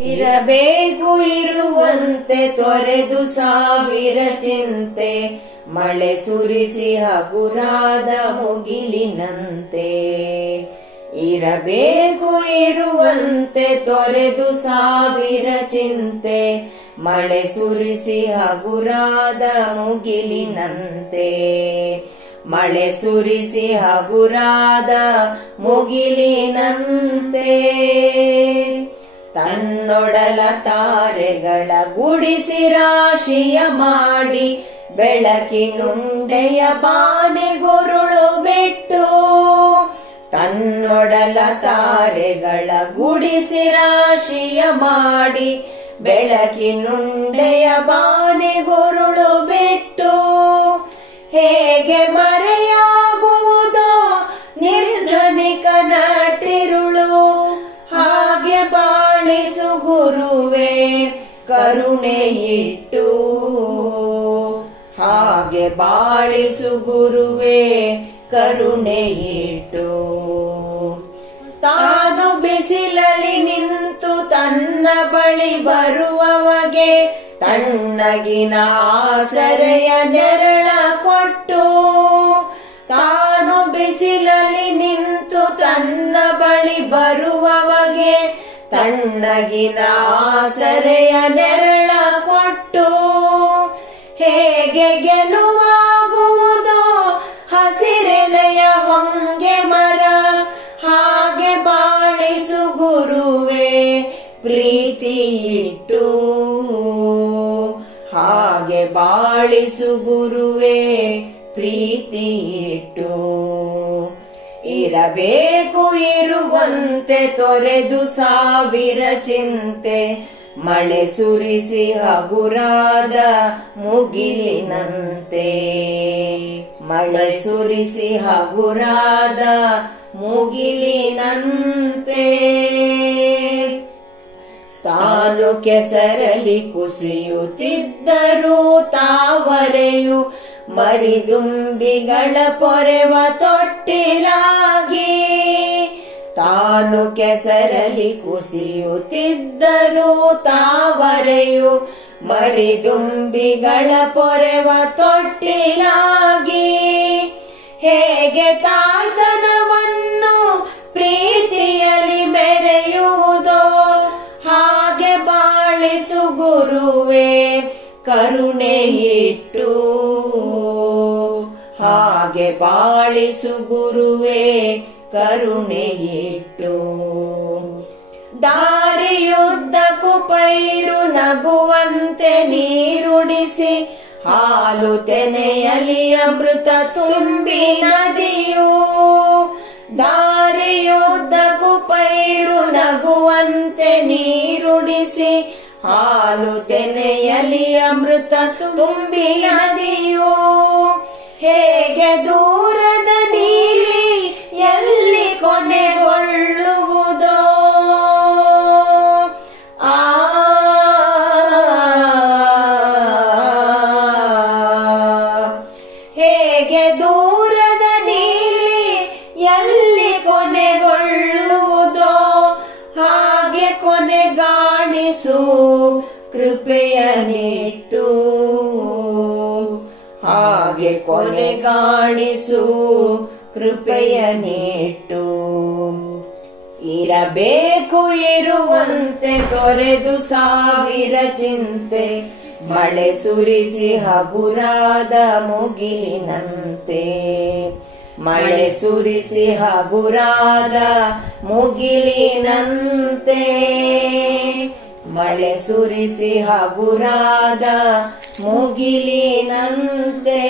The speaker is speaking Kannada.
ಇರಬೇಕು ಇರುವಂತೆ ತೊರೆದು ಸಾವಿರ ಚಿಂತೆ, ಮಳೆ ಸುರಿಸಿ ಹಗುರಾದ ಮುಗಿಲಿನಂತೆ. ಇರಬೇಕು ಇರುವಂತೆ ತೊರೆದು ಸಾವಿರ ಚಿಂತೆ, ಮಳೆ ಸುರಿಸಿ ಹಗುರಾದ ಮುಗಿಲಿನಂತೆ. ಮಳೆ ಸುರಿಸಿ ಹಗುರಾದ ಮುಗಿಲಿನಂತೆ. ತನ್ನೊಡಲ ತಾರೆಗಳ ಗುಡಿಸಿ ರಾಶಿಯ ಮಾಡಿ, ಬೆಳಕಿನುಂಡೆಯ ಬಾನೆಗುರುಳು ಬಿಟ್ಟು. ತನ್ನೊಡಲ ತಾರೆಗಳ ಗುಡಿಸಿ ರಾಶಿಯ ಮಾಡಿ, ಬೆಳಕಿನುಂಡೆಯ ಬಾನೆಗುರುಳು ಬಿಟ್ಟು. ಹೇಗೆ ಮರೆಯಾಗುವುದೋ ನಿರ್ಧನಿಕ ನಟಿರುಳು, ಹಾಗೆ ಬಾಳಿಸು ಗುರುವೇ ಕರುಣೆ ಇಟ್ಟು. ಹಾಗೆ ಬಾಳಿಸು ಗುರುವೇ ಕರುಣೆ ಇಟ್ಟು. ತಾನು ಬಿಸಿಲಲ್ಲಿ ನಿಂತು ತನ್ನ ಬಳಿ ಬರುವವಗೆ ತಣ್ಣಗಿನ ಆಸರೆಯ ನೆರಳ ಕೊಟ್ಟು. ತಾನು ಬಿಸಿಲಲ್ಲಿ ನಿಂತು ತನ್ನ ಬಳಿ ಬರುವವಗೆ ತಣ್ಣಗಿನ ಆಸರೆಯ ನೆರಳ ಕೊಟ್ಟು. ಹೇಗೆ ಗೆಲುವಾಗುವುದೋ ಹಸಿರೆಲೆಯ ಹೊಂಗೆ ಮರ, ಹಾಗೆ ಬಾಳಿಸು ಗುರುವೇ ಪ್ರೀತಿ ಇಟ್ಟು. ಹಾಗೆ ಬಾಳಿಸು ಗುರುವೇ ಪ್ರೀತಿ ಇಟ್ಟು. ಇರಬೇಕು ಇರುವಂತೆ ತೊರೆದು ಸಾವಿರ ಚಿಂತೆ, ಮಳೆ ಸುರಿಸಿ ಹಗುರಾದ ಮುಗಿಲಿನಂತೆ. ಮಳೆ ಸುರಿಸಿ ಹಗುರಾದ ಮುಗಿಲಿನಂತೆ. ತಾನು ಕೆಸರಲಿ ಕುಸಿಯುತ್ತಿದ್ದರೂ ತಾವರೆಯು ಮರಿದುಂಬಿಗಳ ಪೊರೆವ ತೊಟ್ಟಿಲಾಗಿ. ತಾನು ಕೆಸರಲಿ ಕುಸಿಯುತ್ತಿದ್ದರೂ ತಾವರೆಯು ಮರಿದುಂಬಿಗಳ ಪೊರೆವ ತೊಟ್ಟಿಲಾಗಿ. ಹೇಗೆ ತಾಯ್ತನವನ್ನು ಪ್ರೀತಿಯಲ್ಲಿ ಮೆರೆಯುವುದೋ, ಹಾಗೆ ಬಾಳಿಸು ಗುರುವೇ ಕರುಣೆ ಇಟ್ಟು. ಹಾಗೆ ಬಾಳಿಸು ಗುರುವೇ ಕರುಣೆ ಇಟ್ಟು. ದಾರಿಯುದ್ದಕ್ಕೂ ಪೈರು ನಗುವಂತೆ ನೀರುಣಿಸಿ, ಹಾಲು ತೆನೆಯಲಿ ಅಮೃತ ತುಂಬಿ ನದಿಯು. ದಾರಿಯುದ್ದಕ್ಕೂ ಪೈರು ನಗುವಂತೆ ನೀರುಣಿಸಿ, ಹಾಲು ತೆನೆಯಲಿ ಅಮೃತ ತುಂಬಿ ನದಿಯು. ಹೇಗೆ ದೂರದ ನೀಲಿ ಎಲ್ಲಿ ಕೊನೆಗೊಳ್ಳುವುದೋ, ಹೇಗೆ ದೂರದ ನೀಲಿ ಎಲ್ಲಿ ಕೊನೆಗೊಳ್ಳುವುದೋ, ಹಾಗೆ ಕೊನೆಗಾಣಿಸು ಕೃಪೆಯ ನಿಟ್ಟು. ಹಾಗೆ ಕೊನೆಗಾಣಿಸು ಕೃಪೆಯ ನಿಟ್ಟು. ಇರಬೇಕು ಇರುವಂತೆ ತೊರೆದು ಸಾವಿರ ಚಿಂತೆ, ಮಳೆ ಸುರಿಸಿ ಹಗುರಾದ ಮುಗಿಲಿನಂತೆ. ಮಳೆ ಸುರಿಸಿ ಹಗುರಾದ ಮುಗಿಲಿನಂತೆ. ಮಳೆ ಸುರಿಸಿ ಹಗುರಾದ ಮುಗಿಲಿನಂತೆ.